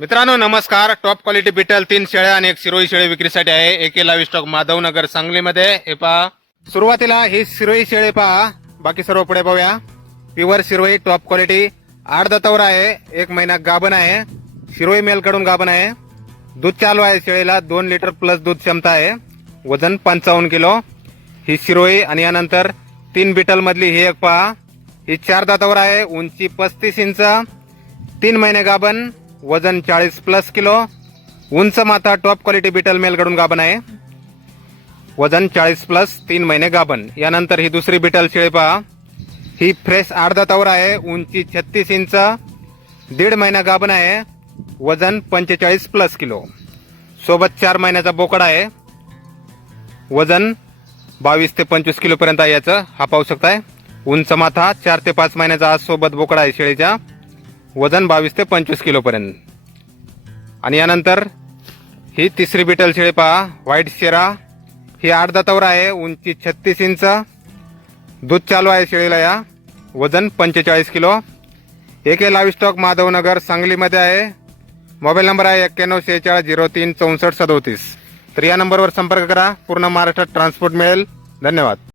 मित्रांनो नमस्कार. Top quality beetle तीन शेळ्या आणि एक शिरोई शेळी विक्रीसाठी आहे. एके लावी स्टॉक माधवनगर सांगलीमध्ये. हे पहा. सुरुवातीला ही शिरोई शेळी पहा. बाकी सर्व पुढे पाहूया. प्युअर शिरोई टॉप क्वालिटी आठ दतावर आहे. एक महिना गाभण आहे. शिरोई मेलकडून गाभण आहे. दूध चालू आहे शेळीला. दोन लिटर प्लस दूध क्षमता आहे. वजन पंचावन्न किलो. ही शिरोई आणि यानंतर तीन बिटलमधली ही एक पहा. ही चार दातावर आहे. उंची पस्तीस इंच. तीन महिने गाभण. वजन चाळीस प्लस किलो. उंच माथा टॉप क्वालिटी बिटल मेलकडून गाभण आहे. वजन चाळीस प्लस तीन महिने गाभण. यानंतर ही दुसरी बिटल शेळी पहा. ही फ्रेश दातावर आहे उंची छत्तीस इंच. दीड महिना गाभण आहे वजन पंचेचाळीस प्लस किलो. सोबत चार महिन्याचा बोकड आहे. वजन बावीस ते पंचवीस किलोपर्यंत आहे याचं. हा पाहू शकताय. उंच माथा चार ते पाच महिन्याचा आज सोबत बोकडा आहे शेळीच्या. वजन बावीस ते पंचवीस किलोपर्यंत आणि यानंतर ही तिसरी बिटल शेळी पहा व्हाईट शेरा. ही आठ दातावर आहे उंची छत्तीस इंच. दूध चालू आहे शेळीला या. वजन पंचेचाळीस किलो. एक लाईव्ह स्टॉक माधवनगर सांगलीमध्ये आहे. मोबाईल नंबर आहे एक्क्याण्णव शेहेचाळीस झिरो तीन चौसष्ट सदोतीस. तर या नंबरवर संपर्क करा. पूर्ण महाराष्ट्रात ट्रान्सपोर्ट मिळेल. धन्यवाद.